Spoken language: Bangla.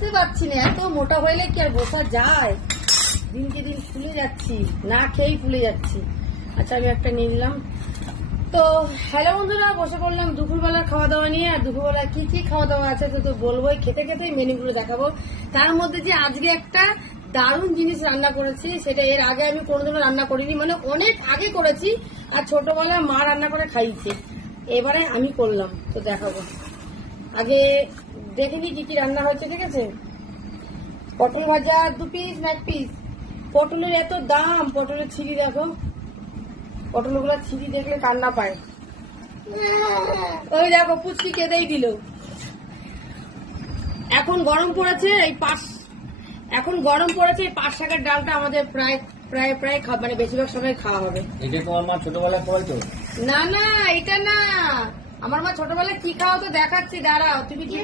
বসতে পারছি না, এত মোটা হইলে কি আর বসা যায়? দিনকে দিন ফুলে যাচ্ছি, না খেয়েই ফুলে যাচ্ছি। আচ্ছা আমি একটা নিয়ে নিলাম। তো হ্যালো বন্ধুরা, বসে পড়লাম দুপুরবেলার খাওয়া দাওয়া নিয়ে। আর দুপুরবেলা কি কি খাওয়া দাওয়া আছে তো বলবোই, খেতে খেতেই মেনুগুলো দেখাবো। তার মধ্যে যে আজকে একটা দারুণ জিনিস রান্না করেছি, সেটা এর আগে আমি কোনোদিনও রান্না করিনি, মানে অনেক আগে করেছি আর ছোটবেলায় মা রান্না করে খাইছে, এবারে আমি করলাম, তো দেখাবো। আগে দেখিনি কি কি রান্না হয়েছে, ঠিক আছে? পটল ভাজা 2 পিস না 1 পিস। পটলের এত দাম, পটলের ছিঁড়ি দেখো, পটলগুলো ছিঁড়ি দেখলে কান্না পায়। ওই দেখো পুচকি কেঁদেই দিল। এখন গরম পড়েছে, এই পাঁচ শাকের ডালটা আমাদের প্রায় মানে বেশিরভাগ সময় খাওয়া হবে। এটা তোমার মা ছোটবেলায় খাওয়াইতো? না না, এটা না, আমার মা ছোটবেলায় কি খাওয়া তো দেখাচ্ছি, দাঁড়াও। তুমি কি